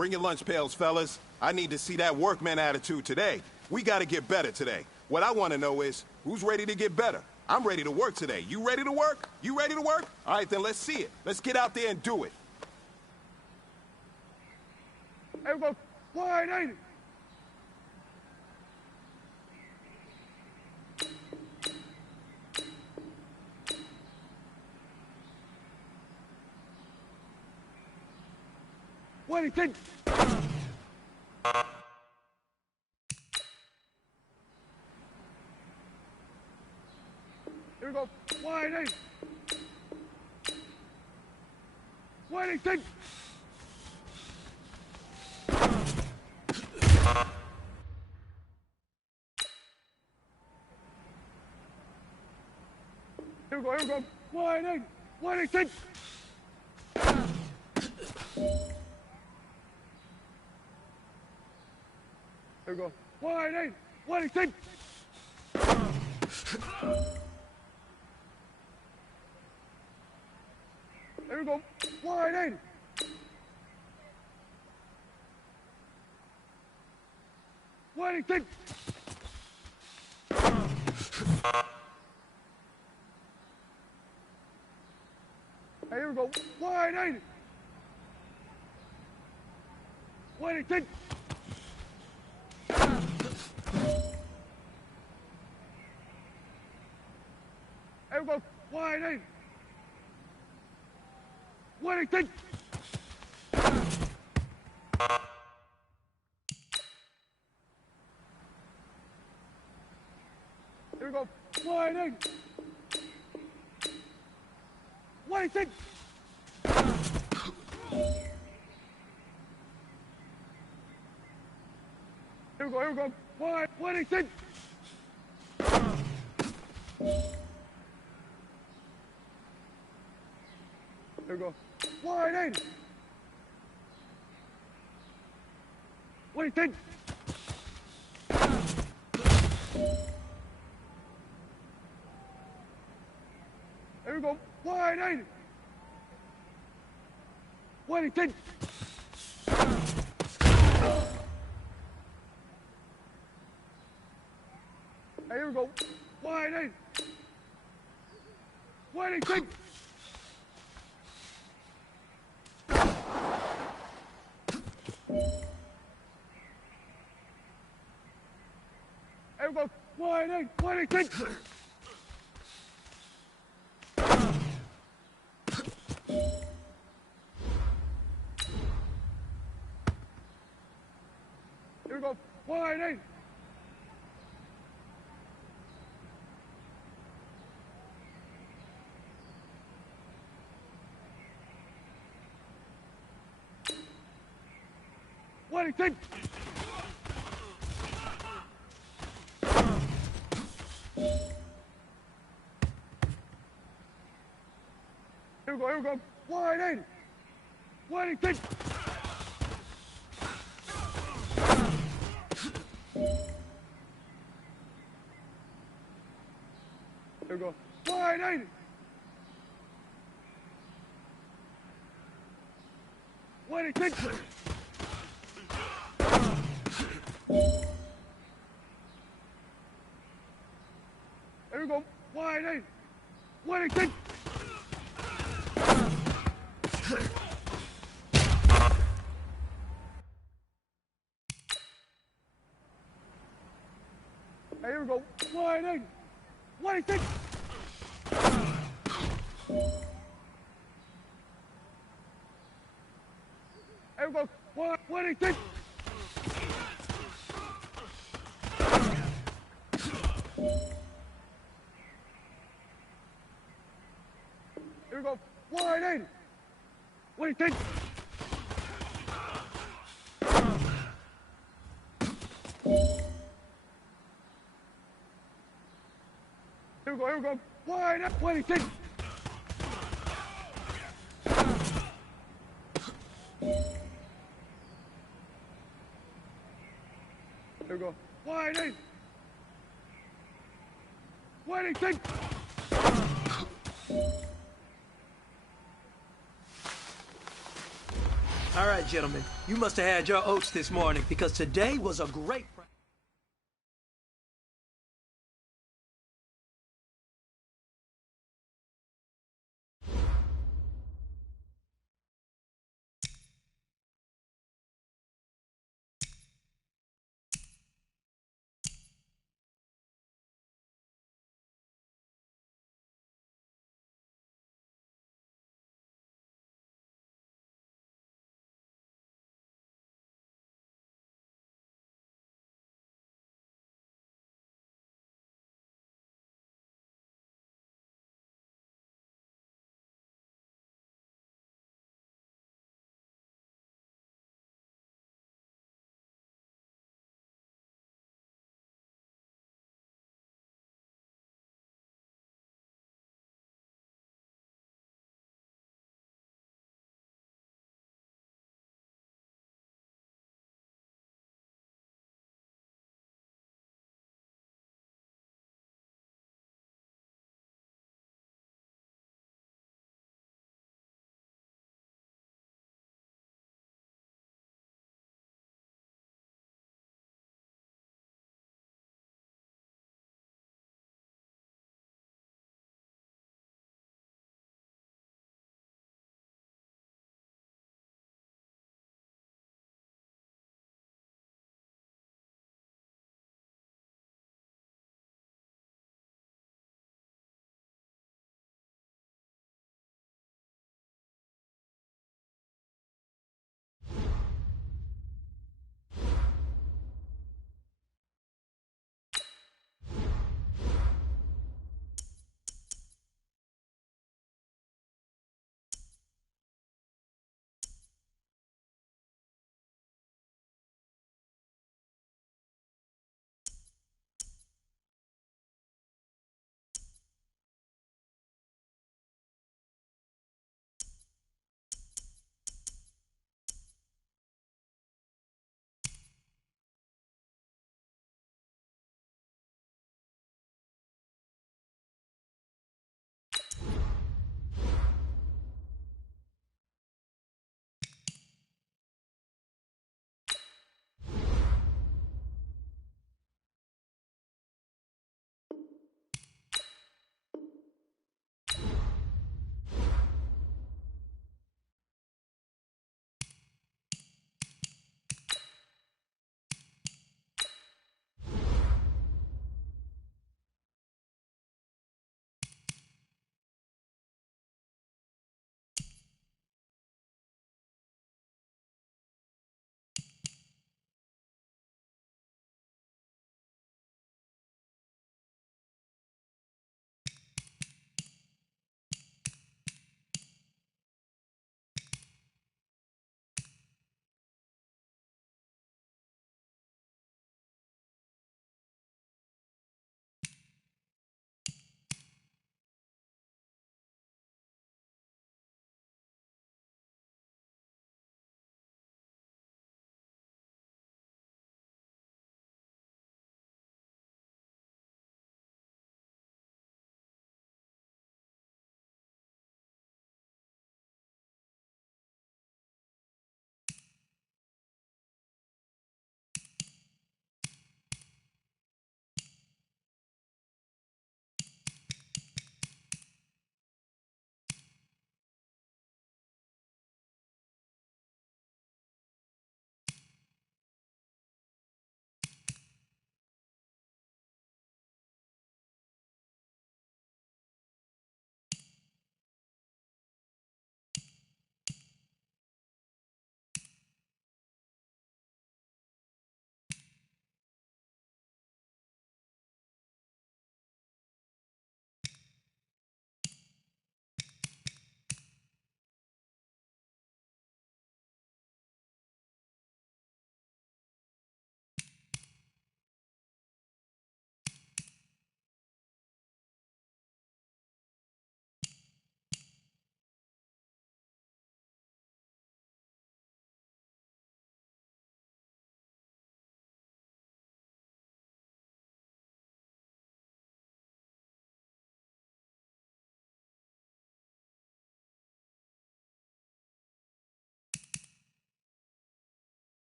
Bring your lunch pails, fellas. I need to see that workman attitude today. We gotta get better today. What I want to know is, who's ready to get better? I'm ready to work today. You ready to work? You ready to work? All right, then let's see it. Let's get out there and do it. Hey, go wide, ain't it? What do you think? Here we go. Wide, ain't it? What do you think? Here we go, wide, ain't it? What do you think? Here we go, wide, ain't it? What do you think? Here we go, wide, ain't it? What do you think? Hey, here we go, wide, ain't it? What do you think? Here we go, wide, ain't it? What do you think? Here we go, wide, ain't it? What do you think? Here we go, wide, what do you think? Here we go, wide, ain't it? What do you think? Here we go, wide, ain't it? What do you think? Hey, here we go, wide, ain't it? What do you think? Here we go, wide, ain't it? What do you think? Here we go, wide, ain't it? What do you think? Here we go, wide, ain't it? What do you think? Here we go, wide, ain't it? What do you think? Here we go, wide, ain't it? What do you think? Hey, here we go, wide, ain't it? What do you think? Here we go, wide, what do you think? Here we go, wide, ain't it? What do you think? Here we go, wide, what do you think? Here we go, wide, ain't it? What do you think? All right, gentlemen, you must have had your oats this morning because today was a great practice.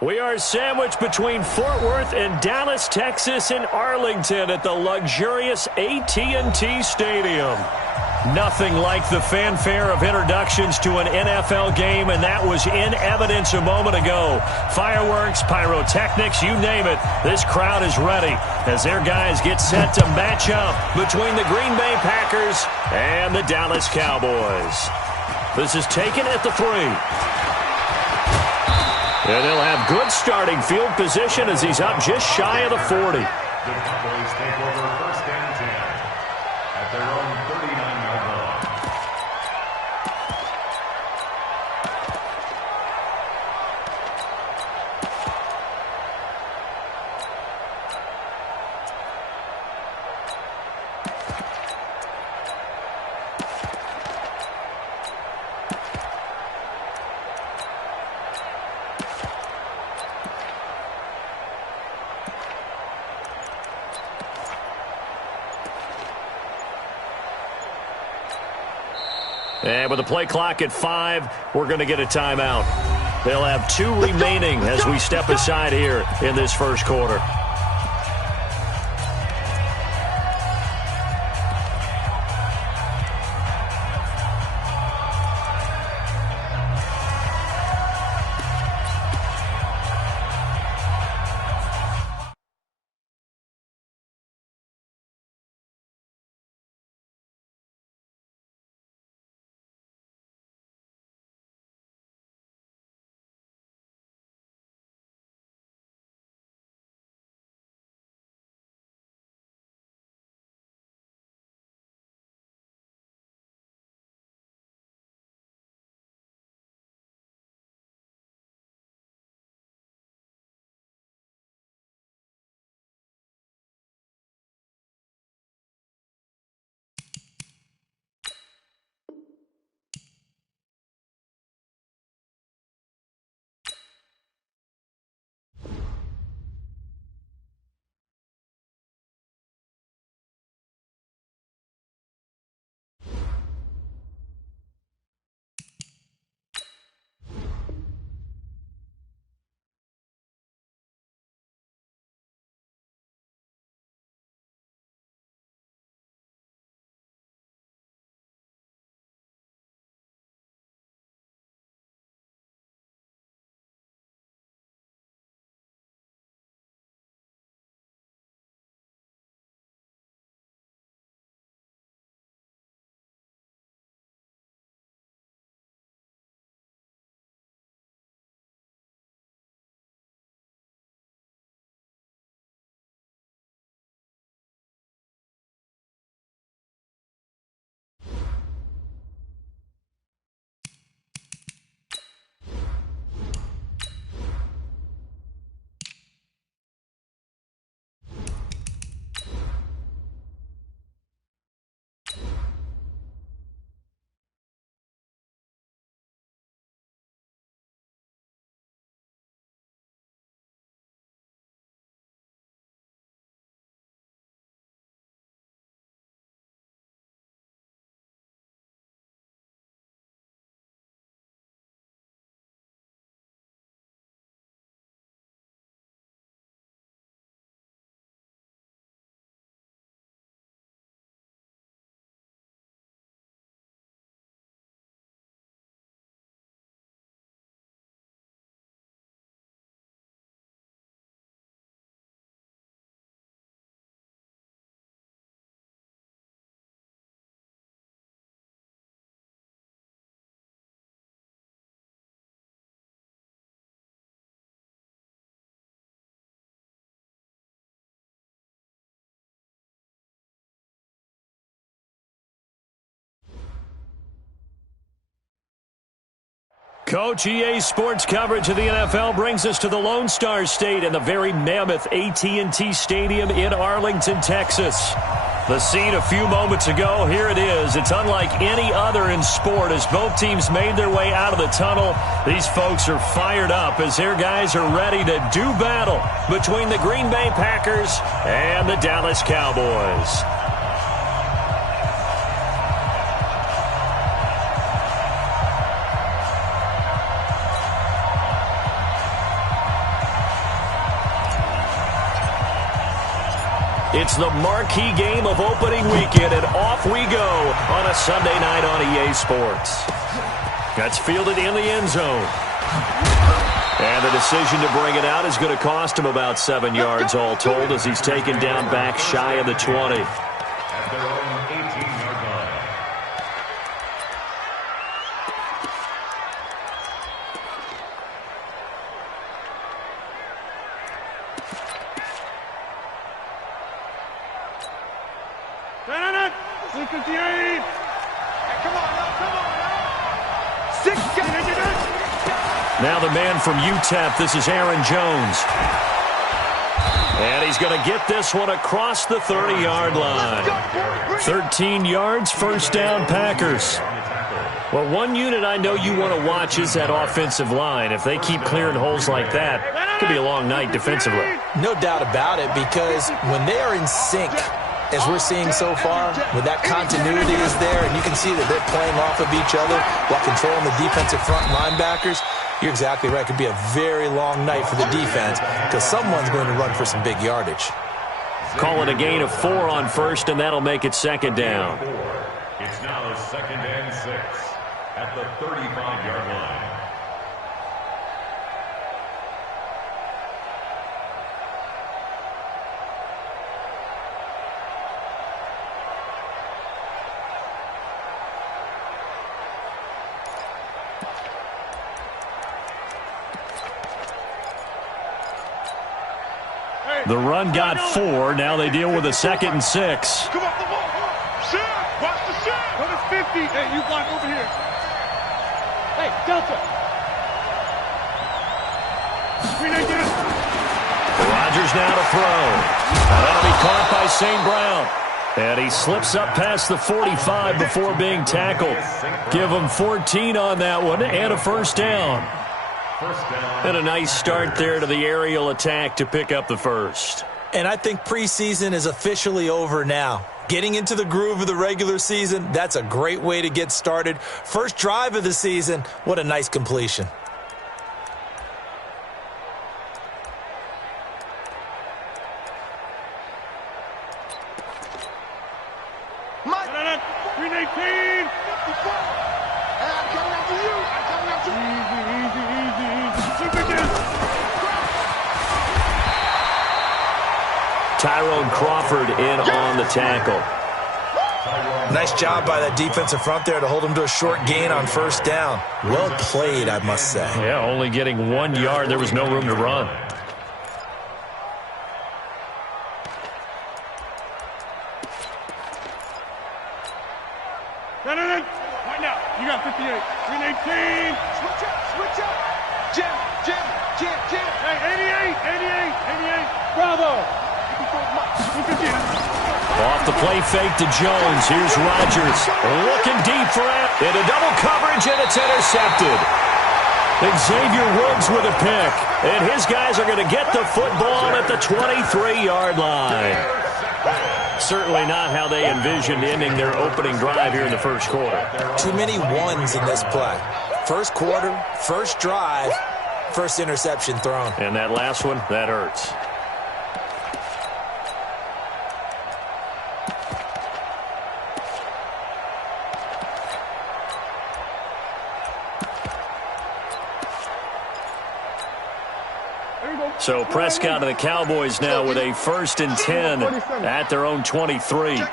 We are sandwiched between Fort Worth and Dallas, Texas, and Arlington at the luxurious AT&T Stadium. Nothing like the fanfare of introductions to an NFL game, and that was in evidence a moment ago. Fireworks, pyrotechnics, you name it. This crowd is ready as their guys get set to match up between the Green Bay Packers and the Dallas Cowboys. This is taken at the 3. And they'll have good starting field position as he's up just shy of the 40. The Cowboys take over first and 10 at their own 39-yard line. And with the play clock at 5, we're going to get a timeout. They'll have 2 remaining as we step aside here in this first quarter. Coach, EA Sports coverage of the NFL brings us to the Lone Star State and the very mammoth AT&T Stadium in Arlington, Texas. The scene a few moments ago, here it is. It's unlike any other in sport as both teams made their way out of the tunnel. These folks are fired up as their guys are ready to do battle between the Green Bay Packers and the Dallas Cowboys. It's the marquee game of opening weekend, and off we go on a Sunday night on EA Sports. That's fielded in the end zone. And the decision to bring it out is going to cost him about 7 yards all told as he's taken down back shy of the 20. At their own 18-yard line. No. 658. Come on now. 6. Now the man from UTEP, this is Aaron Jones. And he's going to get this one across the 30-yard line. 13 yards, first down, Packers. Well, one unit I know you want to watch is that offensive line. If they keep clearing holes like that, it could be a long night defensively. No doubt about it, because when they are in sync, as we're seeing so far, when that continuity is there and you can see that they're playing off of each other while controlling the defensive front linebackers, you're exactly right. It could be a very long night for the defense because someone's going to run for some big yardage. Call it a gain of 4 on first, and that'll make it second down. It's now 2nd and 6 at the 35-yard line. The run got 4. Now they deal with a 2nd and 6. Come on, the ball. Shot. Watch the shot. What is 50? Hey, you block over here. Hey, Delta. Rodgers now to throw. That'll be caught by St. Brown. And he slips up past the 45 before being tackled. Give him 14 on that one and a first down. And a nice start there to the aerial attack to pick up the first. And I think preseason is officially over now. Getting into the groove of the regular season, that's a great way to get started. First drive of the season, what a nice completion. Tyrone Crawford in on the tackle. Nice job by that defensive front there to hold him to a short gain on first down. Well played, I must say. Yeah, only getting 1 yard. There was no room to run. No. Right now. You got 58. 318. Switch up. Jim. Hey, 88. Bravo. Off the play fake to Jones. Here's Rodgers looking deep for it. Into double coverage, and it's intercepted. Xavier Woods with a pick. And his guys are going to get the football at the 23-yard line. Certainly not how they envisioned ending their opening drive here in the first quarter. Too many ones in this play. First quarter, first drive, first interception thrown. And that last one, that hurts. So Prescott and the Cowboys now with a 1st and 10 at their own 23. Now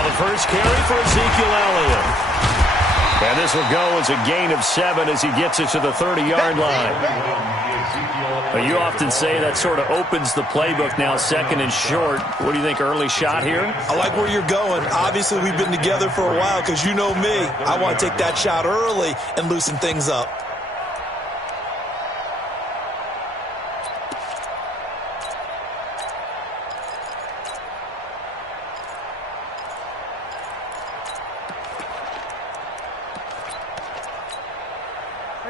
the first carry for Ezekiel Elliott. And this will go as a gain of 7 as he gets it to the 30-yard line. But you often say that sort of opens the playbook now, 2nd and short. What do you think, early shot here? I like where you're going. Obviously, we've been together for a while because you know me. I want to take that shot early and loosen things up.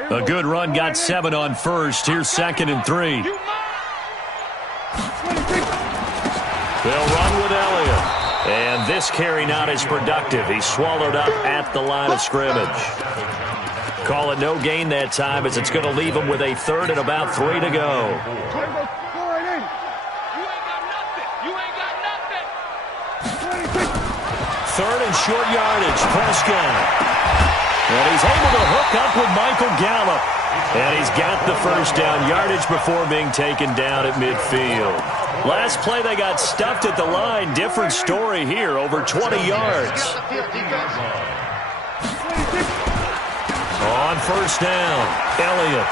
A good run got 7 on first. Here's 2nd and 3. They'll run with Elliott. And this carry not as productive. He's swallowed up at the line of scrimmage. Call it no gain that time as it's going to leave him with a 3rd and about 3 to go. third and short yardage. Prescott. And he's able to hook up with Michael Gallup. And he's got the first down yardage before being taken down at midfield. Last play, they got stuffed at the line. Different story here, over 20 yards. On first down, Elliott.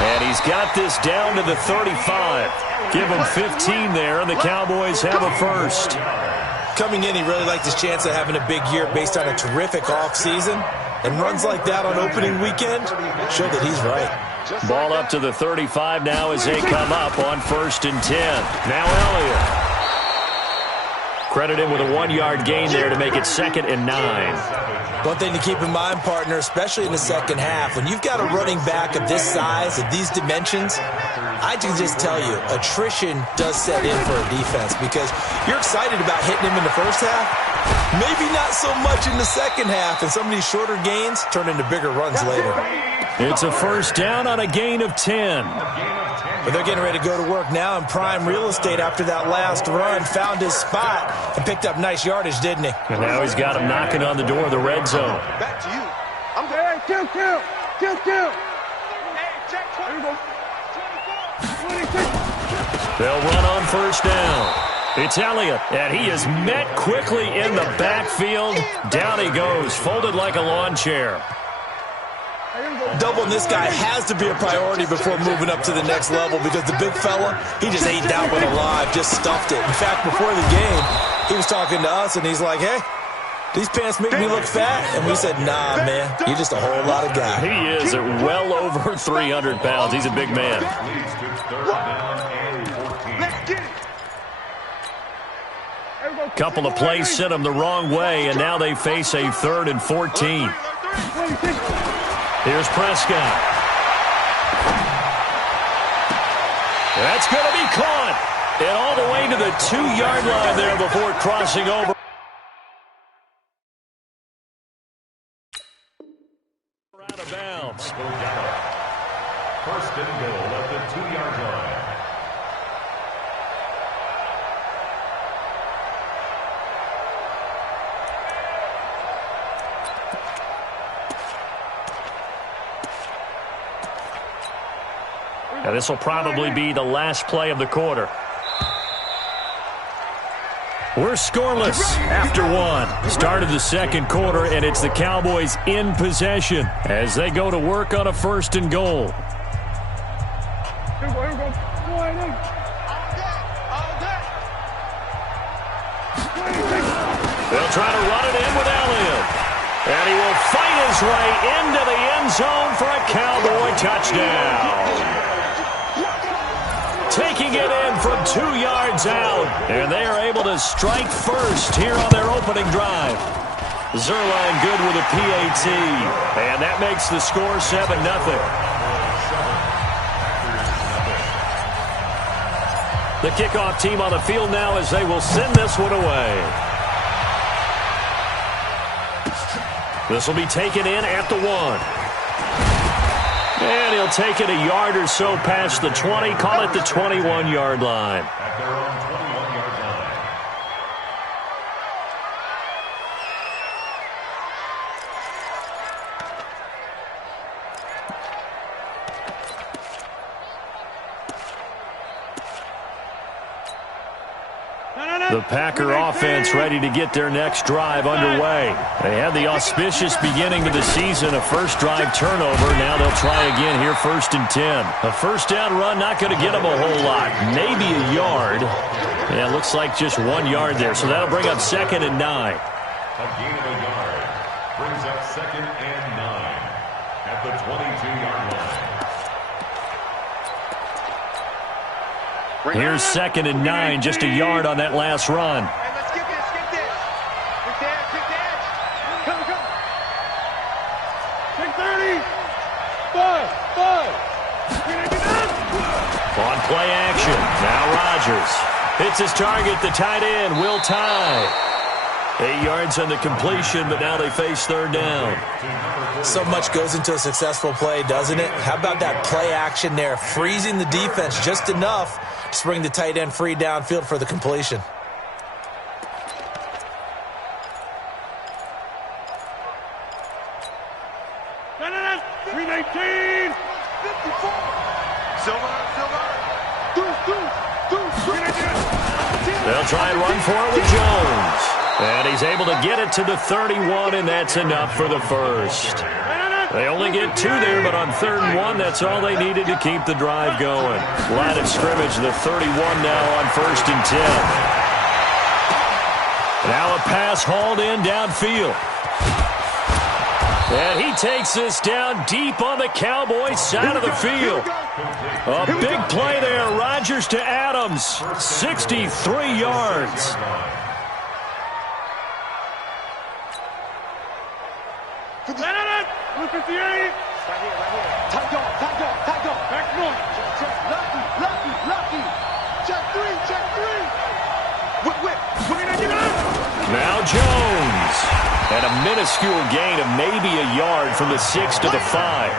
And he's got this down to the 35. Give him 15 there, and the Cowboys have a first. Coming in, he really liked his chance of having a big year based on a terrific offseason. And runs like that on opening weekend show that he's right. Ball up to the 35 now as they come up on first and 10. Now Elliott. Credit him with a 1-yard gain there to make it 2nd and 9. One thing to keep in mind, partner, especially in the second half, when you've got a running back of this size, of these dimensions, I can just tell you, attrition does set in for a defense because you're excited about hitting him in the first half. Maybe not so much in the second half, and some of these shorter gains turn into bigger runs later. It's a first down on a gain of 10. But they're getting ready to go to work now in prime real estate after that last run. Found his spot and picked up nice yardage, didn't he? And now he's got him knocking on the door of the red zone. Back to you. I'm there. Kill. Hey, check 24. They'll run on first down. It's Elliott, and he is met quickly in the backfield. Down he goes, folded like a lawn chair. Doubling this guy has to be a priority before moving up to the next level because the big fella, he just ate that one alive, just stuffed it. In fact, before the game, he was talking to us, and he's like, hey, these pants make me look fat. And we said, nah, man, you're just a whole lot of guy. He is at well over 300 pounds. He's a big man. Couple of plays sent him the wrong way, and now they face a 3rd and 14. Here's Prescott. That's going to be caught. And all the way to the 2-yard line there before crossing over. Out of bounds. First and goal at the 2-yard line. Now, this will probably be the last play of the quarter. We're scoreless after one. Start of the second quarter, and it's the Cowboys in possession as they go to work on a 1st and goal. Here we go. They'll try to run it in with Elliott. And he will fight his way into the end zone for a Cowboy touchdown. Taking it in from 2 yards out. And they are able to strike first here on their opening drive. Zerline good with a PAT. And that makes the score 7-0. The kickoff team on the field now as they will send this one away. This will be taken in at the 1. And he'll take it a yard or so past the 20, call it the 21-yard line. At their own 21-yard line. The Packer offense ready to get their next drive underway. They had the auspicious beginning to the season, a first drive turnover. Now they'll try again here, 1st and 10. A first down run, not going to get them a whole lot. Maybe a yard. Yeah, it looks like just 1 yard there. So that'll bring up 2nd and 9. A gain of a yard brings up 2nd and 9 at the 22-yard line. Here's 2nd and 9, just a yard on that last run. Hey, let's get this. Quick dash. Come. Quick 30. 5. On play action, now Rodgers. Hits his target, the tight end, Will Tye. 8 yards on the completion, but now they face 3rd down. So much goes into a successful play, doesn't it? How about that play action there, freezing the defense just enough to bring the tight end free downfield for the completion. They'll try and run for it with Jones. And he's able to get it to the 31, and that's enough for the first. They only get 2 there, but on 3rd and 1, that's all they needed to keep the drive going. Line of scrimmage, the 31 now on 1st and 10. Now a pass hauled in downfield. And he takes this down deep on the Cowboys side of the field. A big play there. Rodgers to Adams. 63 yards. Look at the 8. Right here. Tight go. Back north. Lucky. Check 3. Whip. Now Jones. And a minuscule gain of maybe a yard from the 6 to the 5.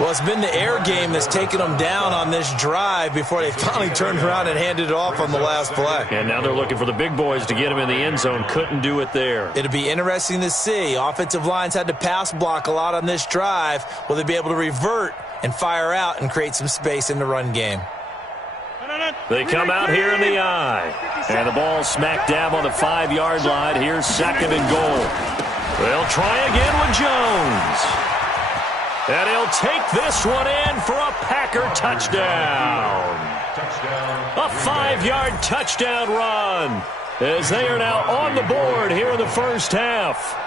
Well, it's been the air game that's taken them down on this drive before they finally turned around and handed it off on the last play. And now they're looking for the big boys to get him in the end zone. Couldn't do it there. It'll be interesting to see. Offensive lines had to pass block a lot on this drive. Will they be able to revert and fire out and create some space in the run game? They come out here in the eye. And the ball smack dab on the 5-yard line. Here's 2nd and goal. They'll try again with Jones. And he'll take this one in for a Packer touchdown. A 5-yard touchdown run as they are now on the board here in the first half.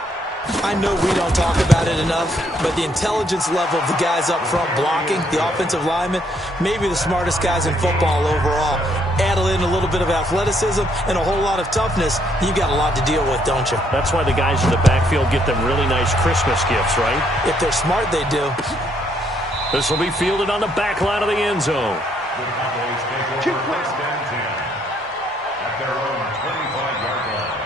I know we don't talk about it enough, but the intelligence level of the guys up front blocking, the offensive linemen, maybe the smartest guys in football overall. Add in a little bit of athleticism and a whole lot of toughness, you've got a lot to deal with, don't you? That's why the guys in the backfield get them really nice Christmas gifts, right? If they're smart, they do. This will be fielded on the back line of the end zone. The Cowboys take over 1st and 10 at their own 25-yard line.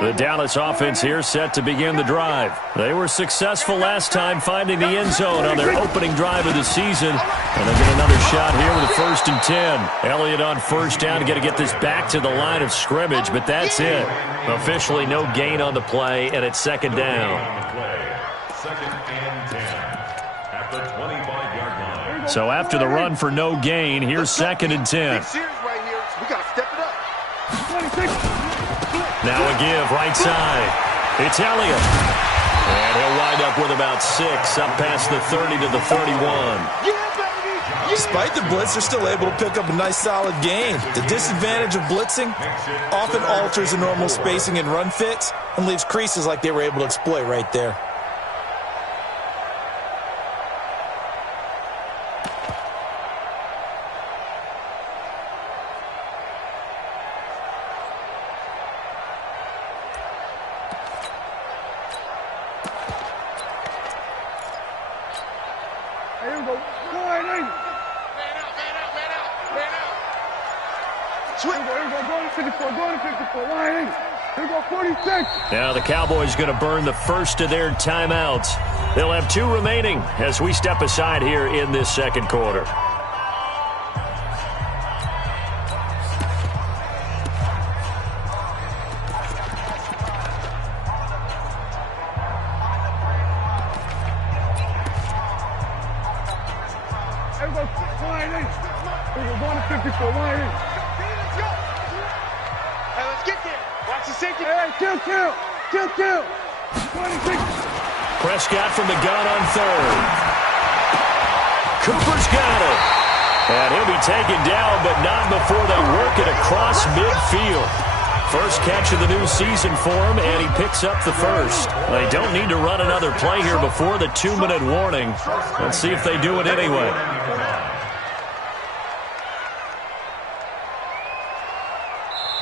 The Dallas offense here set to begin the drive. They were successful last time finding the end zone on their opening drive of the season. And they'll get another shot here with a 1st and 10. Elliott on 1st down, got to get this back to the line of scrimmage, but that's it. Officially no gain on the play, and it's 2nd down. 2nd and 10 at the 25-yard line. So after the run for no gain, here's 2nd and 10. Big series right here. We got to step it up. 26. Now a give, right side. It's Elliott. And he'll wind up with about 6, up past the 30 to the 31. Despite the blitz, they're still able to pick up a nice solid gain. The disadvantage of blitzing often alters the normal spacing and run fits and leaves creases like they were able to exploit right there. Now the Cowboys going to burn the first of their timeouts. They'll have 2 remaining as we step aside here in this 2nd quarter. Prescott from the gun on 3rd. Cooper's got it. And he'll be taken down, but not before they work it across midfield. First catch of the new season for him, and he picks up the first. They don't need to run another play here before the 2-minute warning. Let's see if they do it anyway.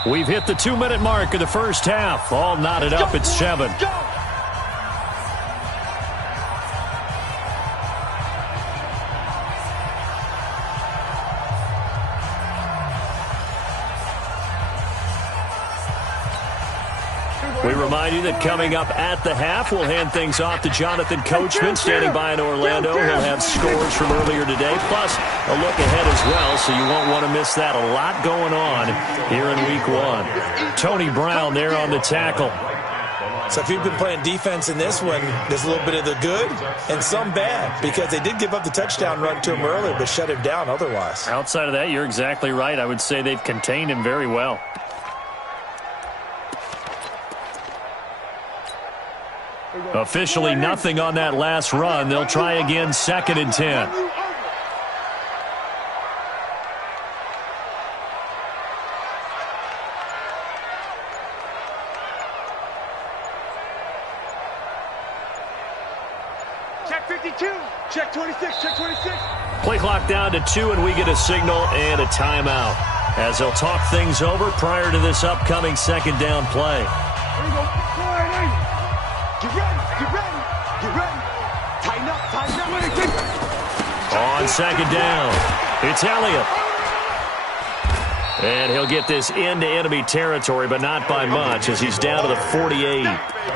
We've hit the 2-minute mark of the first half. All knotted up at 7. We remind you that coming up at the half, we'll hand things off to Jonathan Coachman, standing by in Orlando. He'll have scores from earlier today, plus a look ahead as well, so you won't want to miss that. A lot going on here in Week 1. Tony Brown there on the tackle. So if you've been playing defense in this one, there's a little bit of the good and some bad, because they did give up the touchdown run to him earlier but shut him down otherwise. Outside of that, you're exactly right. I would say they've contained him very well. Officially nothing on that last run. They'll try again, 2nd and 10. Check 52. Check 26. Check 26. Play clock down to 2, and we get a signal and a timeout as they'll talk things over prior to this upcoming 2nd down play. There you go. Get ready. Get ready. Get ready. Tighten up. Tighten up. On 2nd down, it's Elliott. And he'll get this into enemy territory, but not by much, as he's down to the 48.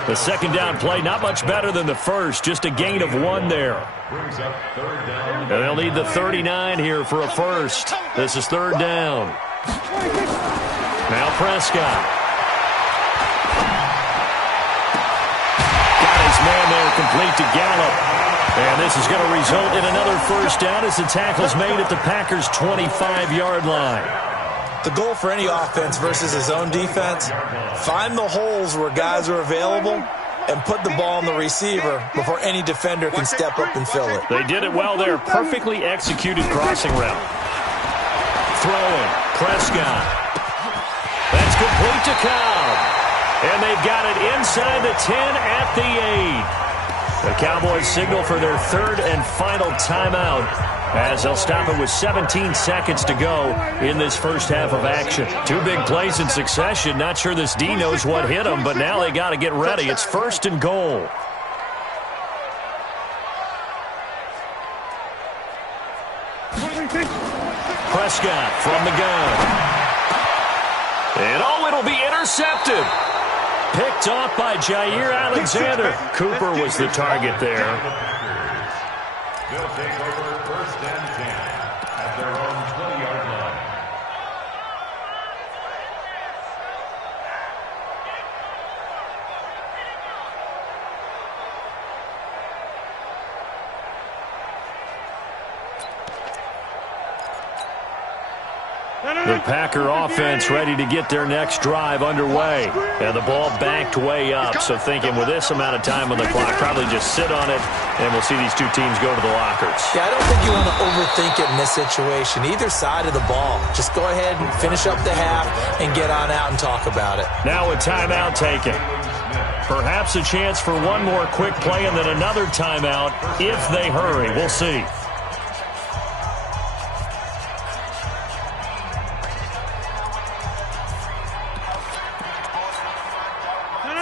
The 2nd down play, not much better than the first, just a gain of 1 there. And they'll need the 39 here for a first. This is 3rd down. Now Prescott. Got his man there, complete to Gallup. And this is going to result in another first down as the tackle's made at the Packers' 25-yard line. The goal for any offense versus his own defense, find the holes where guys are available and put the ball on the receiver before any defender can step up and fill it. They did it well there. Perfectly executed crossing route. Throwing. Prescott. That's complete to Cobb. And they've got it inside the 10 at the 8. The Cowboys signal for their 3rd and final timeout, as they'll stop it with 17 seconds to go in this first half of action. 2 big plays in succession. Not sure this D knows what hit them, but now they got to get ready. It's 1st and goal. Prescott from the gun. And it'll be intercepted. Picked off by Jair Alexander. Cooper was the target there. They'll take over 1st and 10 at their own 20-yard line. The Packer offense ready to get their next drive underway. And the ball backed way up, so thinking with this amount of time on the clock, probably just sit on it, and we'll see these 2 teams go to the lockers. Yeah, I don't think you want to overthink it in this situation. Either side of the ball. Just go ahead and finish up the half and get on out and talk about it. Now a timeout taken. Perhaps a chance for one more quick play and then another timeout if they hurry. We'll see.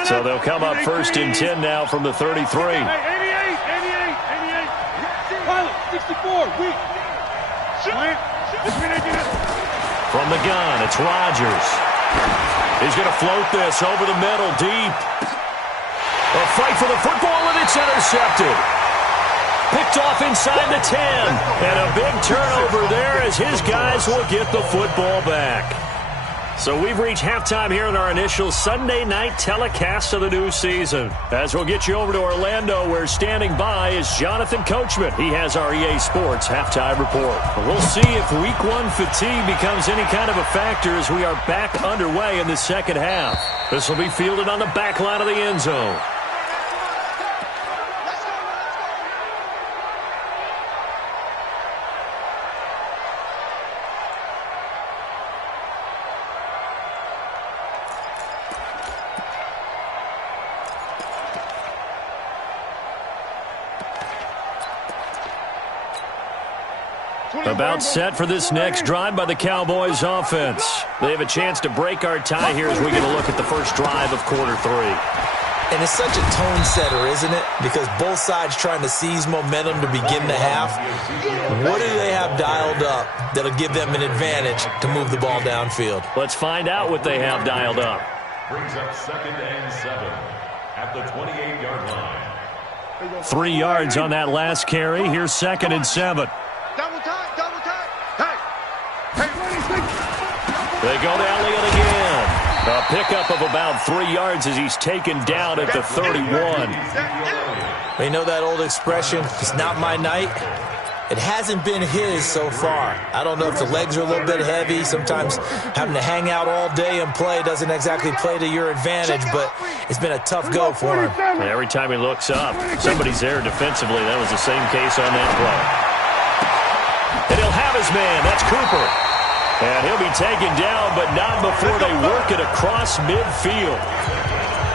So they'll come up 1st and 10 now from the 33. 88. Pilot, 64. Weak. From the gun, it's Rodgers. He's going to float this over the middle, deep. A fight for the football, and it's intercepted. Picked off inside the 10. And a big turnover there as his guys will get the football back. So we've reached halftime here in our initial Sunday night telecast of the new season. As we'll get you over to Orlando, where standing by is Jonathan Coachman. He has our EA Sports halftime report. We'll see if Week 1 fatigue becomes any kind of a factor as we are back underway in the second half. This will be fielded on the back line of the end zone. About set for this next drive by the Cowboys offense. They have a chance to break our tie here as we get a look at the first drive of quarter 3. And it's such a tone setter, isn't it? Because both sides trying to seize momentum to begin the half. What do they have dialed up that'll give them an advantage to move the ball downfield? Let's find out what they have dialed up. Brings up 2nd and 7 at the 28-yard line. 3 yards on that last carry. Here's 2nd and 7. Double time. Hey. They go to Elliott again. A pickup of about 3 yards as he's taken down at the 31. You know that old expression, it's not my night? It hasn't been his so far. I don't know if the legs are a little bit heavy. Sometimes having to hang out all day and play doesn't exactly play to your advantage, but it's been a tough go for him. Every time he looks up, somebody's there defensively. That was the same case on that play. And he'll have his man. That's Cooper. And he'll be taken down, but not before they work it across midfield.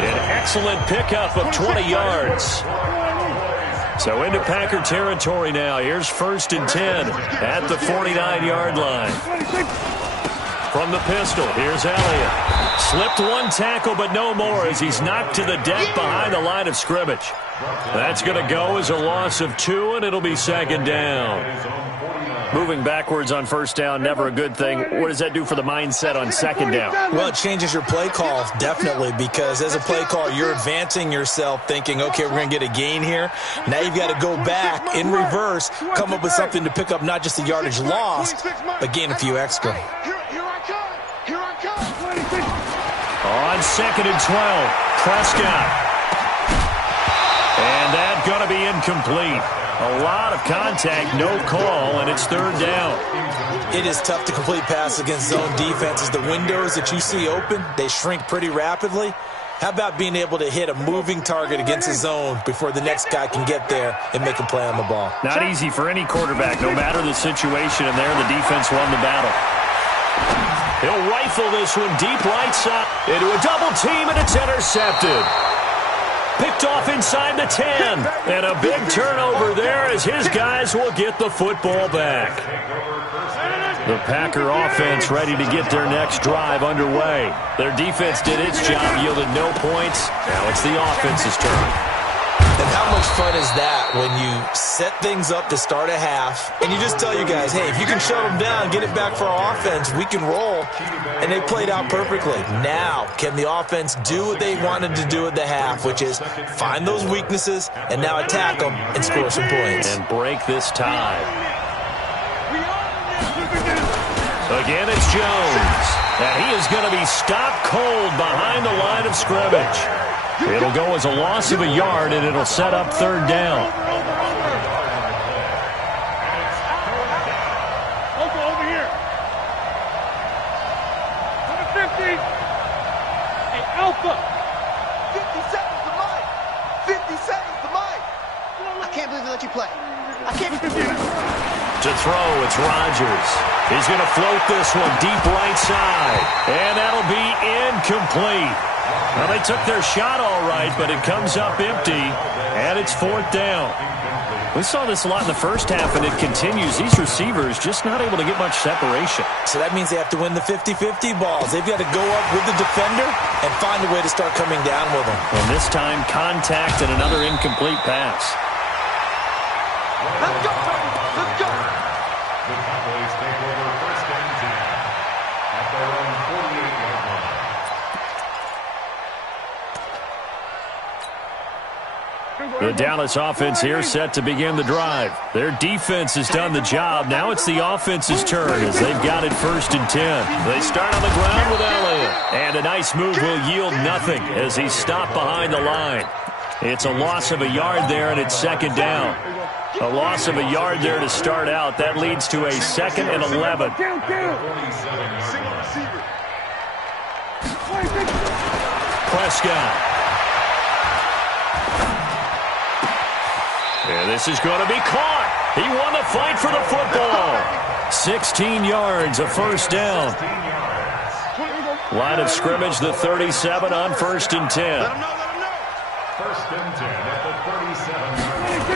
An excellent pickup of 20 yards. So into Packer territory now. Here's 1st and 10 at the 49-yard line. From the pistol, here's Elliott. Slipped one tackle, but no more as he's knocked to the deck behind the line of scrimmage. That's going to go as a loss of 2, and it'll be 2nd down. Moving backwards on 1st down, never a good thing. What does that do for the mindset on 2nd down? Well, it changes your play call, definitely, because as a play call, you're advancing yourself thinking, okay, we're going to get a gain here. Now you've got to go back in reverse, come up with something to pick up not just the yardage lost, but gain a few extra. On 2nd and 12, Prescott. And that's going to be incomplete. A lot of contact, no call, and it's 3rd down. It is tough to complete passes against zone defenses. The windows that you see open, they shrink pretty rapidly. How about being able to hit a moving target against a zone before the next guy can get there and make a play on the ball? Not easy for any quarterback, no matter the situation, and there the defense won the battle. He'll rifle this one deep right side into a double team, and it's intercepted. Picked off inside the 10. And a big turnover there as his guys will get the football back. The Packer offense ready to get their next drive underway. Their defense did its job, yielded no points. Now it's the offense's turn. And how much fun is that when you set things up to start a half and you just tell you guys, hey, if you can shut them down, get it back for our offense, we can roll. And they played out perfectly. Now, can the offense do what they wanted to do at the half, which is find those weaknesses and now attack them and score some points. And break this tie. Again, it's Jones. And he is going to be stopped cold behind the line of scrimmage. It'll go as a loss of a yard, and it'll set up 3rd down. Over here. Number 50. Hey, Alpha. 50 seconds to mine. 50 seconds to mine. I can't believe they let you play. I can't. To throw, it's Rodgers. He's going to float this one deep right side. And that'll be incomplete. Well, they took their shot all right, but it comes up empty, and it's 4th down. We saw this a lot in the first half, and it continues. These receivers just not able to get much separation. So that means they have to win the 50-50 balls. They've got to go up with the defender and find a way to start coming down with them. And this time, contact and another incomplete pass. Let's go, baby. Let's go. The Cowboys take over 1st and 10 at their own 48-yard line. The Dallas offense here set to begin the drive. Their defense has done the job. Now it's the offense's turn as they've got it 1st and 10. They start on the ground with Elliott. And a nice move will yield nothing as he's stopped behind the line. It's a loss of a yard there, and it's 2nd down. A loss of a yard there to start out. That leads to a 2nd and 11. Prescott. And this is going to be caught. He won the fight for the football. 16 yards, a 1st down. Line of scrimmage, the 37 on 1st and 10. 1st and 10 at the 37-yard line.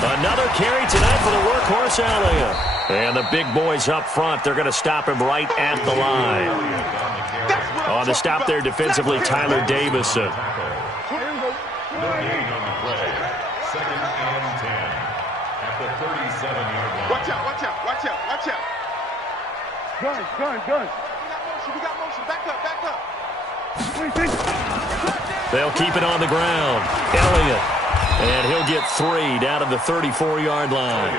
Another carry tonight for the workhorse Elliott. And the big boys up front, they're going to stop him right at the line. On the stop there defensively, Tyler Davison. Watch out, watch out, watch out, watch out. Gun. We got motion. Back up, back up. They'll keep it on the ground. Elliott. And he'll get at 3 down to the 34-yard line.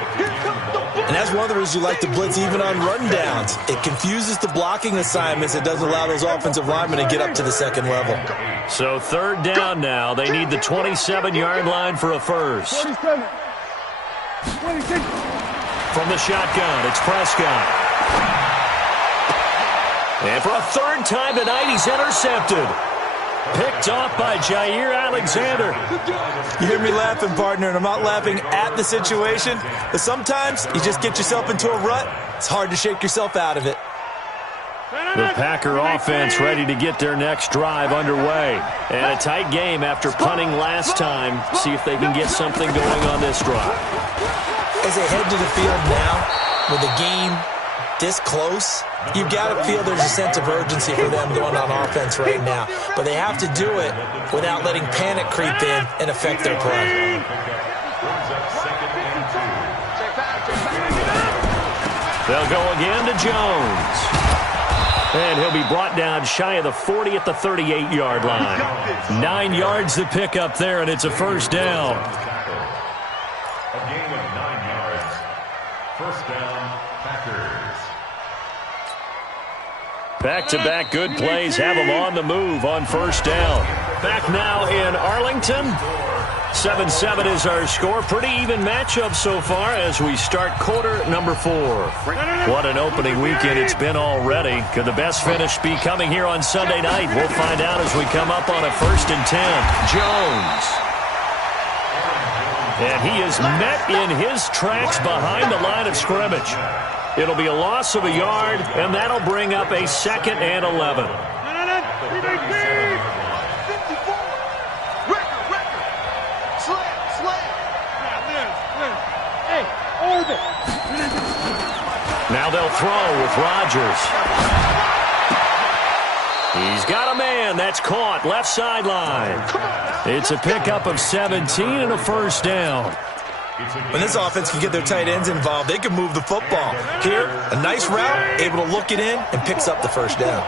And that's one of the reasons you like to blitz even on rundowns. It confuses the blocking assignments. It doesn't allow those offensive linemen to get up to the second level. So 3rd down now. They need the 27-yard line for a first. 27. 26. From the shotgun, it's Prescott. And for a 3rd time tonight, he's intercepted. Picked off by Jair Alexander. You hear me laughing, partner, and I'm not laughing at the situation, but sometimes you just get yourself into a rut. It's hard to shake yourself out of it. The Packer offense ready to get their next drive underway. And a tight game after punting last time. See if they can get something going on this drive. As they head to the field now, with the game this close, you've got to feel there's a sense of urgency for them going on offense right now. But they have to do it without letting panic creep in and affect their play. They'll go again to Jones. And he'll be brought down shy of the 40 at the 38-yard line. 9 yards to pick up there, and it's a first down. A gain of 9 yards. First down, Packers. Back-to-back good plays have them on the move on first down. Back now in Arlington. 7-7 is our score. Pretty even matchup so far as we start quarter number 4. What an opening weekend it's been already. Could the best finish be coming here on Sunday night? We'll find out as we come up on a 1st and 10. Jones. And he is met in his tracks behind the line of scrimmage. It'll be a loss of a yard, and that'll bring up a 2nd and 11. Now they'll throw with Rodgers. He's got a man. That's caught. Left sideline. It's a pickup of 17 and a first down. When this offense can get their tight ends involved, they can move the football. Here, a nice route, able to look it in, and picks up the first down.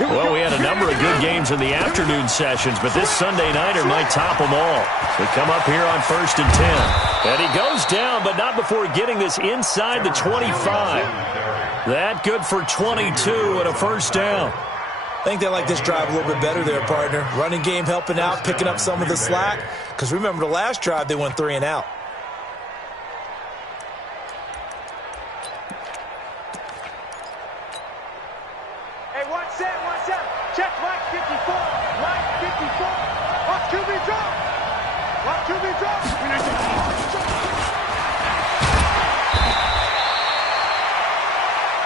Well, we had a number of good games in the afternoon sessions, but this Sunday nighter might top them all. We come up here on 1st and 10. And he goes down, but not before getting this inside the 25. That good for 22 and a first down. I think they like this drive a little bit better there, partner. Running game helping out, picking up some of the slack. Because remember, the last drive, they went 3 and out. Hey, 1 set. Check right 54. Right 54. Watch QB drop. Watch QB drop.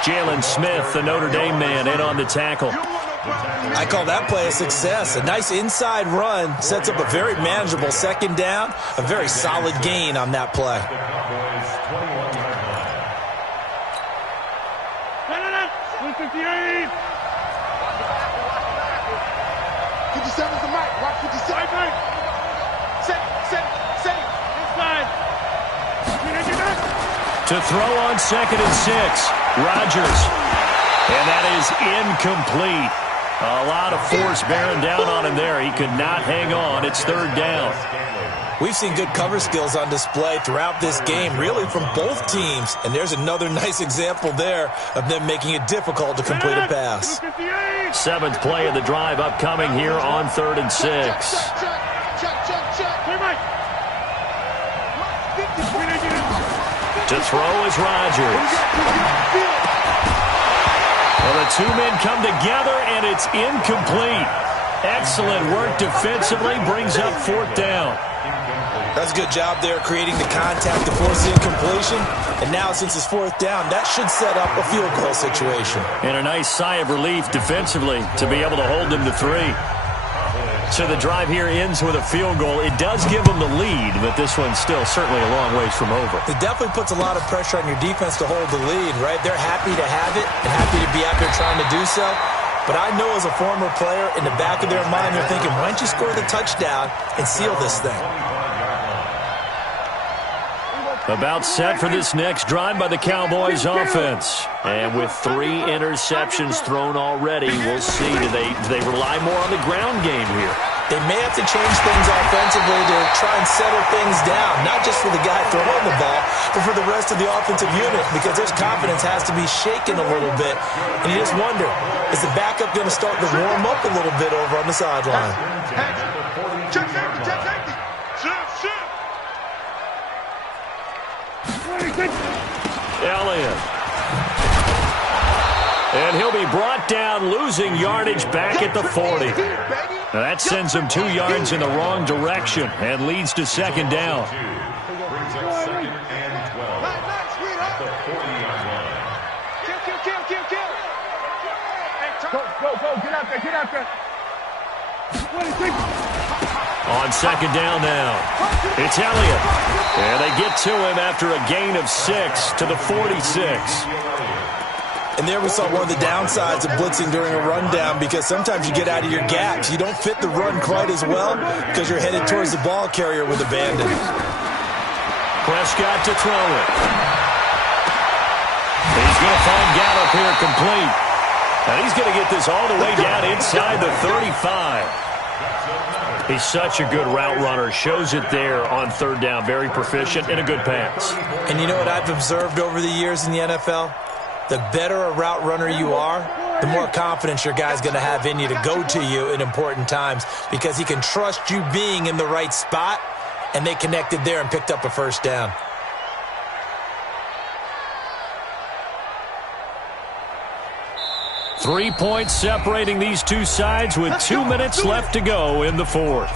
Jalen Smith, the Notre Dame man, in on the tackle. I call that play a success. A nice inside run sets up a very manageable 2nd down. A very solid gain on that play. 58. 57's the mic. Watch 57. Set. Inside. To throw on 2nd and 6. Rodgers. And that is incomplete. A lot of force bearing down on him there. He could not hang on. It's 3rd down. We've seen good cover skills on display throughout this game, really from both teams. And there's another nice example there of them making it difficult to complete a pass. 7th play of the drive upcoming here on 3rd and 6. To throw is Rodgers. Well, the 2 men come together, and it's incomplete. Excellent work defensively, brings up 4th down. That's a good job there creating the contact to force the incompletion. And now, since it's 4th down, that should set up a field goal situation. And a nice sigh of relief defensively to be able to hold them to 3. So the drive here ends with a field goal. It does give them the lead, but this one's still certainly a long ways from over. It definitely puts a lot of pressure on your defense to hold the lead, right? They're happy to have it and happy to be out there trying to do so. But I know as a former player, in the back of their mind, they're thinking, why don't you score the touchdown and seal this thing? About set for this next drive by the Cowboys offense. And with 3 interceptions thrown already, we'll see. Do they rely more on the ground game here? they may have to change things offensively to try and settle things down, not just for the guy throwing the ball, but for the rest of the offensive unit, because their confidence has to be shaken a little bit. And you just wonder, is the backup going to start to warm up a little bit over on the sideline? Check safety, check safety. Elliott. And he'll be brought down, losing yardage back at the 40. Now that sends him 2 yards in the wrong direction and leads to second down. Brings up second and 12 at the 40-yard line. Kill. Go, get out there. On second down now, it's Elliott. And they get to him after a gain of 6 to the 46. And there we saw one of the downsides of blitzing during a rundown, because sometimes you get out of your gaps. You don't fit the run quite as well because you're headed towards the ball carrier with a bandit. Prescott to throw it. He's going to find Gallup here complete. And he's going to get this all the way down inside the 35. He's such a good route runner. Shows it there on third down. Very proficient and a good pass. And you know what I've observed over the years in the NFL? The better a route runner you are, the more confidence your guy's going to have in you to go to you in important times, because he can trust you being in the right spot, and they connected there and picked up a first down. Three points separating these two sides with 2 minutes left to go in the fourth.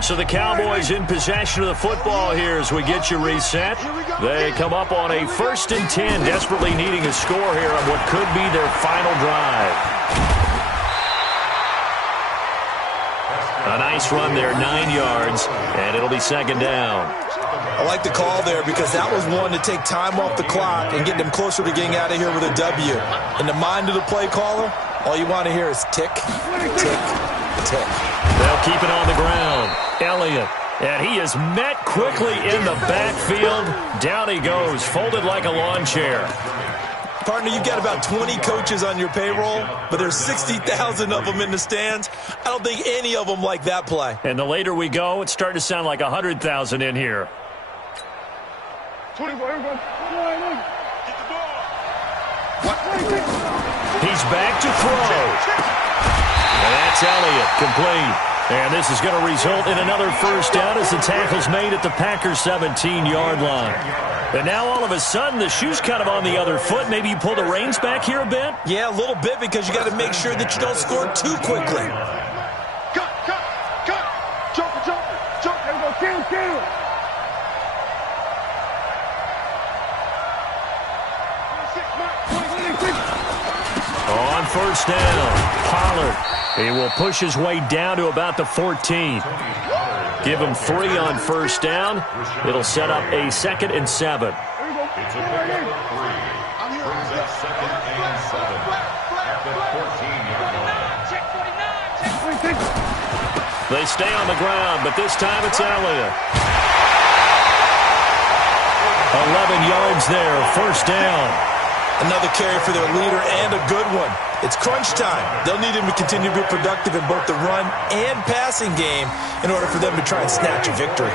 So the Cowboys in possession of the football here as we get you reset. They come up on a 1st and 10, desperately needing a score here on what could be their final drive. A nice run there, 9 yards, and it'll be second down. I like the call there, because that was one to take time off the clock and get them closer to getting out of here with a W. In the mind of the play caller, all you want to hear is tick, tick, tick. They'll keep it on the ground. Elliott, and he is met quickly in the backfield. Down he goes, folded like a lawn chair. Partner, you've got about 20 coaches on your payroll, but there's 60,000 of them in the stands. I don't think any of them like that play. And the later we go, it's starting to sound like 100,000 in here. 24, everyone. Get the ball. He's back to throw. And that's Elliott, complete. And this is going to result in another first down as the tackle's made at the Packers' 17-yard line. And now all of a sudden the shoe's kind of on the other foot. Maybe you pull the reins back here a bit? Yeah, a little bit, because you got to make sure that you don't score too quickly. Cut. Jump. There we go. Kill. On first down, Pollard. He will push his way down to about the 14. Give him 3 on first down. It'll set up a 2nd and 7. It's a pickup of 3. Brings up 2nd and 7 at the 14-yard line. They stay on the ground, but this time it's Elliott. 11 yards there, first down. Another carry for their leader, and a good one. It's crunch time. They'll need him to continue to be productive in both the run and passing game in order for them to try and snatch a victory.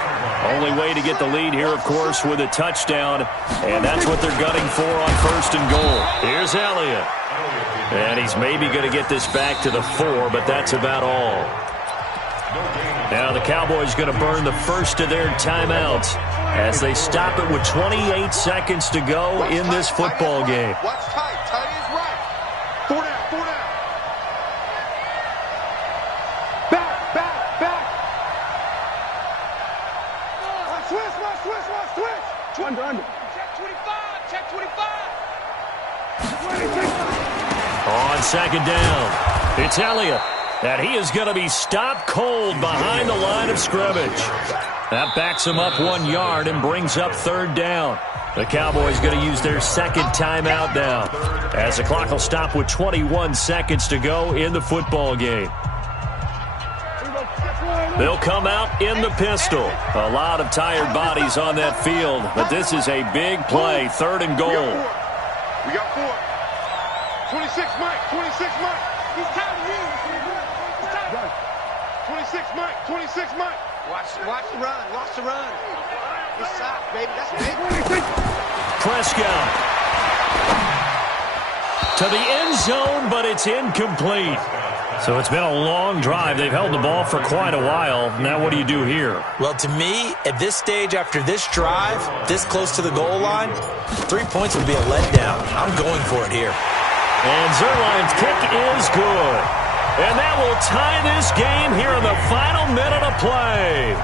Only way to get the lead here, of course, with a touchdown, and that's what they're gunning for on first and goal. Here's Elliott. And he's maybe going to get this back to the 4, but that's about all. Now the Cowboys going to burn the first of their timeouts as they stop it with 28 seconds to go in this football game. Watch tight. Tight is right. 4 down. Back. Switch. Under. Check 25. On second down, it's Elliott. And he is going to be stopped cold behind the line of scrimmage. That backs him up 1 yard and brings up third down. The Cowboys going to use their second timeout now, as the clock will stop with 21 seconds to go in the football game. They'll come out in the pistol. A lot of tired bodies on that field, but this is a big play, 3rd and goal. We got 4. 26 Mike. He's tired of you. 26 Mike, 26 Mike. Watch the run, watch the run. Good shot, baby, that's big. Prescott to the end zone, but it's incomplete. So it's been a long drive. They've held the ball for quite a while. Now what do you do here? Well, to me, at this stage, after this drive, this close to the goal line, 3 points would be a letdown. I'm going for it here. And Zerline's kick is good. And that will tie this game here in the final minute of play.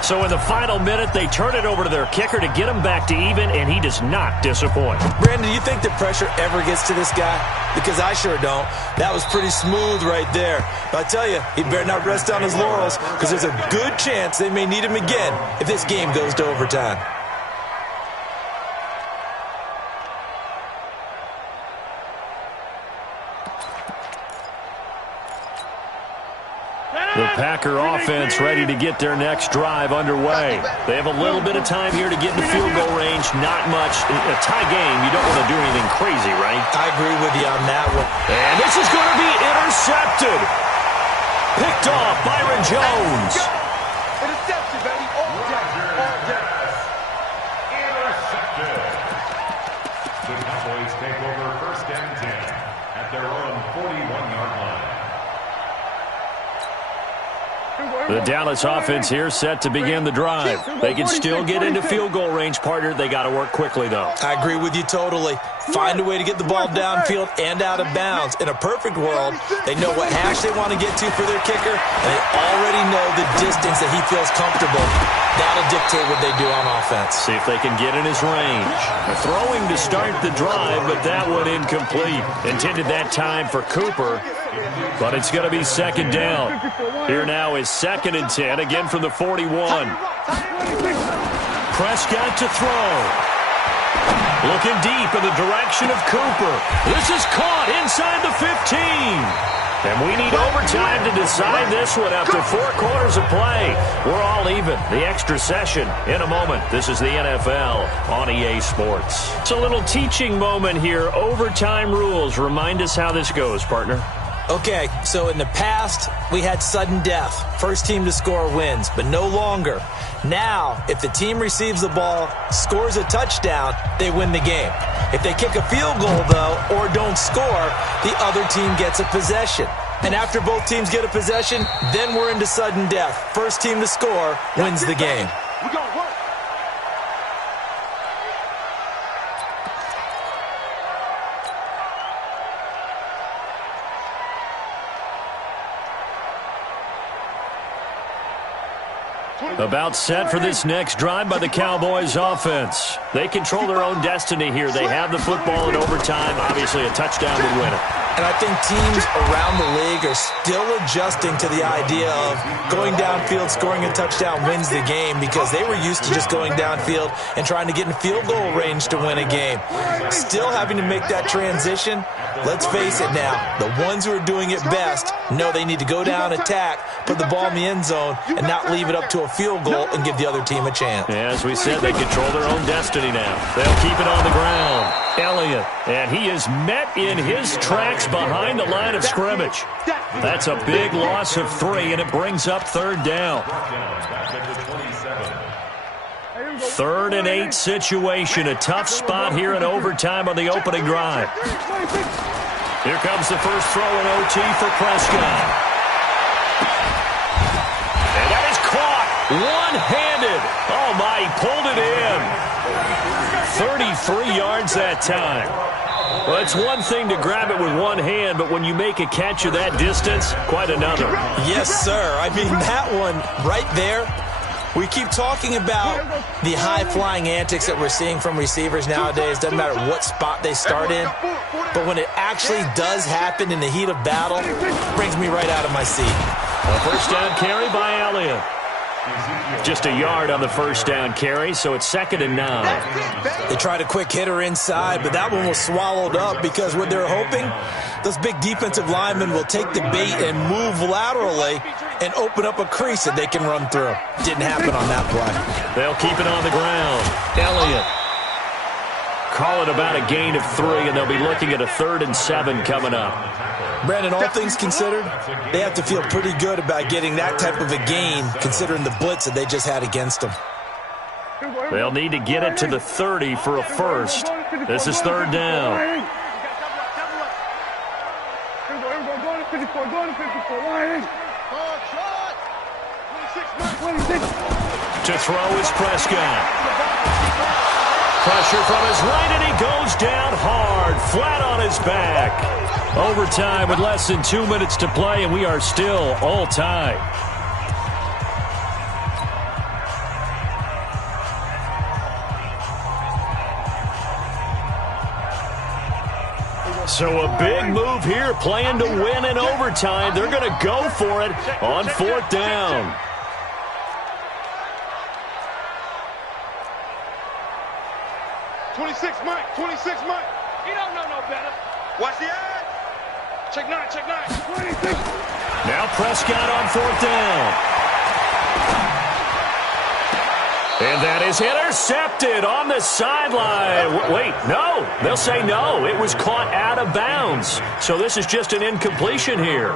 So in the final minute, they turn it over to their kicker to get him back to even, and he does not disappoint. Brandon, do you think the pressure ever gets to this guy? Because I sure don't. That was pretty smooth right there. But I tell you, he better not rest on his laurels, because there's a good chance they may need him again if this game goes to overtime. The Packer offense ready to get their next drive underway. They have a little bit of time here to get in the field goal range. Not much. A tie game, you don't want to do anything crazy, right? I agree with you on that one. And this is going to be intercepted. Picked off Byron Jones. Interception, baby. All day. Intercepted. The Cowboys take over 1st and 10 at their own 41-yard line. The Dallas offense here set to begin the drive. They can still get into field goal range, partner. They got to work quickly, though. I agree with you totally. Find a way to get the ball downfield and out of bounds. In a perfect world, they know what hash they want to get to for their kicker, and they already know the distance that he feels comfortable. That'll dictate what they do on offense. See if they can get in his range. Throwing to start the drive, but that one incomplete. Intended that time for Cooper, but it's going to be 2nd down. Here now is 2nd and 10, again from the 41. Prescott to throw. Looking deep in the direction of Cooper. This is caught inside the 15. And we need overtime to decide this one after 4 quarters of play. We're all even. The extra session in a moment. This is the NFL on EA Sports. It's a little teaching moment here. Overtime rules. Remind us how this goes, partner. Okay, so in the past, we had sudden death. First team to score wins, but no longer. Now, if the team receives the ball, scores a touchdown, they win the game. If they kick a field goal, though, or don't score, the other team gets a possession. And after both teams get a possession, then we're into sudden death. First team to score wins the game. We're going to work. About set for this next drive by the Cowboys offense. They control their own destiny here. They have the football in overtime. Obviously, a touchdown would win it. And I think teams around the league are still adjusting to the idea of going downfield, scoring a touchdown wins the game, because they were used to just going downfield and trying to get in field goal range to win a game. Still having to make that transition. Let's face it now, the ones who are doing it best know they need to go down, attack, put the ball in the end zone, and not leave it up to a field goal and give the other team a chance. As we said, they control their own destiny now. They'll keep it on the ground. Elliott, and he is met in his tracks behind the line of scrimmage. That's a big loss of 3, and it brings up 3rd down. 3rd and 8 situation. A tough spot here in overtime on the opening drive. Here comes the first throw in OT for Prescott. And that is caught one-handed. Oh, my, he pulled it in. 33 yards that time. Well, it's one thing to grab it with one hand, but when you make a catch of that distance, quite another. Yes, sir. I mean, that one right there. We keep talking about the high-flying antics that we're seeing from receivers nowadays. Doesn't matter what spot they start in. But when it actually does happen in the heat of battle, it brings me right out of my seat. A first down carry by Elliott. Just a yard on the first down carry, so it's 2nd and 9. They tried a quick hitter inside, but that one was swallowed up because what they're hoping, those big defensive linemen will take the bait and move laterally and open up a crease that they can run through. Didn't happen on that play. They'll keep it on the ground. Elliott. call it about a gain of 3, and they'll be looking at a 3rd and 7 coming up. Brandon, all things considered, they have to feel pretty good about getting that type of a gain, considering the blitz that they just had against them. They'll need to get it to the 30 for a first. This is 3rd down. To throw is Prescott. Pressure from his right, and he goes down hard, flat on his back. Overtime with less than 2 minutes to play, and we are still all tied. So a big move here, playing to win in overtime. They're going to go for it on 4th down. Mike, 26 Mike. He don't know no better. Watch the edge. Check 9, check 9. 26. Now Prescott on 4th down. And that is intercepted on the sideline. Wait, no. They'll say no. It was caught out of bounds. So this is just an incompletion here.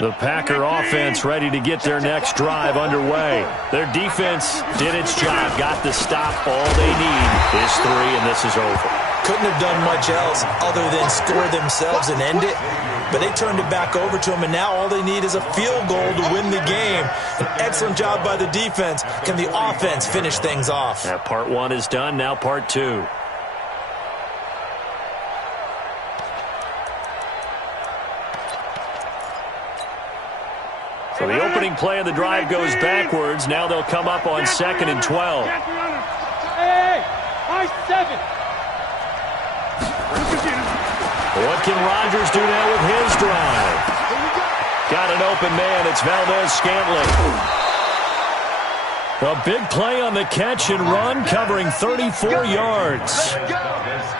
The Packer offense ready to get their next drive underway. Their defense did its job, got the stop. All they need is 3, and this is over. Couldn't have done much else other than score themselves and end it. But they turned it back over to them, and now all they need is a field goal to win the game. An excellent job by the defense. Can the offense finish things off? That part 1 is done, now part 2. So the opening play of the drive goes backwards. Now they'll come up on 2nd and 12. Hey, I-7. What can Rodgers do now with his drive? Got an open man. It's Valdez-Scantling. A big play on the catch and run, covering 34 yards.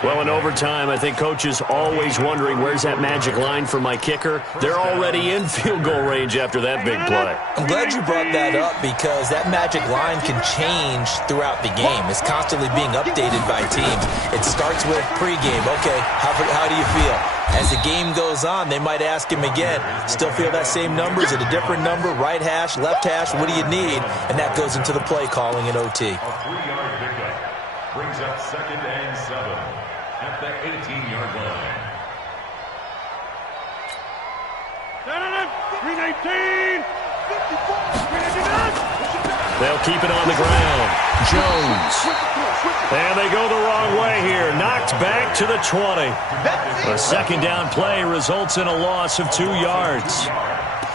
Well, in overtime, I think coaches always wondering, where's that magic line for my kicker? They're already in field goal range after that big play. I'm glad you brought that up because that magic line can change throughout the game. It's constantly being updated by teams. It starts with pregame. Okay, how do you feel? As the game goes on, they might ask him again, still feel that same number? Is it a different number? Right hash, left hash, what do you need? And that goes into the play calling in OT. A 3-yard pickup brings up 2nd and 7 at the 18-yard line. 319. They'll keep it on the ground. Jones. And they go the wrong way here. Knocked back to the 20. A 2nd down play results in a loss of 2 yards.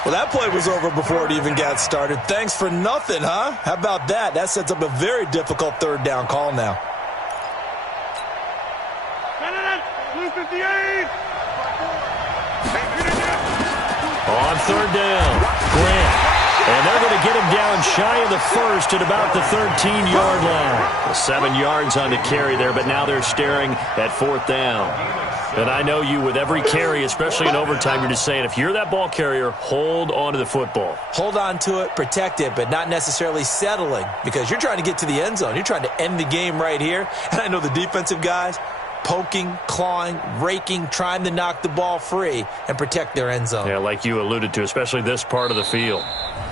Well, that play was over before it even got started. Thanks for nothing, huh? How about that? That sets up a very difficult 3rd down call now. 258. On 3rd down, Grant. And they're going to get him down shy of the 1st at about the 13-yard line. 7 yards on the carry there, but now they're staring at 4th down. And I know you, with every carry, especially in overtime, you're just saying, if you're that ball carrier, hold on to the football. Hold on to it, protect it, but not necessarily settling because you're trying to get to the end zone. You're trying to end the game right here. And I know the defensive guys, poking, clawing, raking, trying to knock the ball free and protect their end zone. Yeah, like you alluded to, especially this part of the field.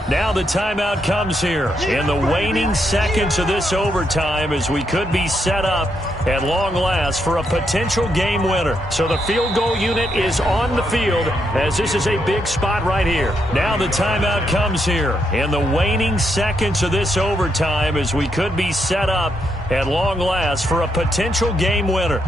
Now the timeout comes here in the waning seconds of this overtime as we could be set up at long last for a potential game winner. So the field goal unit is on the field as this is a big spot right here. Now the timeout comes here in the waning seconds of this overtime as we could be set up at long last for a potential game winner.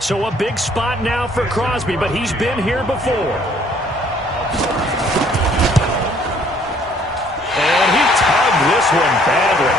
So a big spot now for Crosby, but he's been here before. And he tugged this one badly.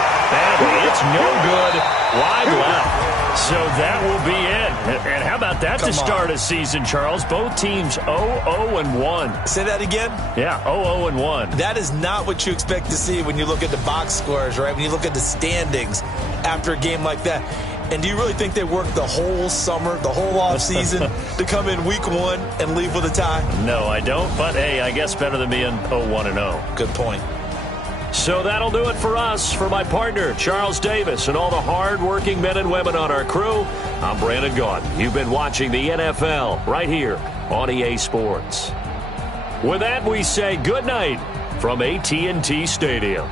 It's no good. Wide left. So that will be it. And how about that to start a season, Charles? Both teams 0-0-1. Say that again? Yeah, 0-0-1. That is not what you expect to see when you look at the box scores, right? When you look at the standings after a game like that. And do you really think they worked the whole summer, the whole offseason to come in week 1 and leave with a tie? No, I don't. But, hey, I guess better than being 0-1-0. Good point. So that'll do it for us. For my partner, Charles Davis, and all the hard-working men and women on our crew, I'm Brandon Gaudin. You've been watching the NFL right here on EA Sports. With that, we say good night from AT&T Stadium.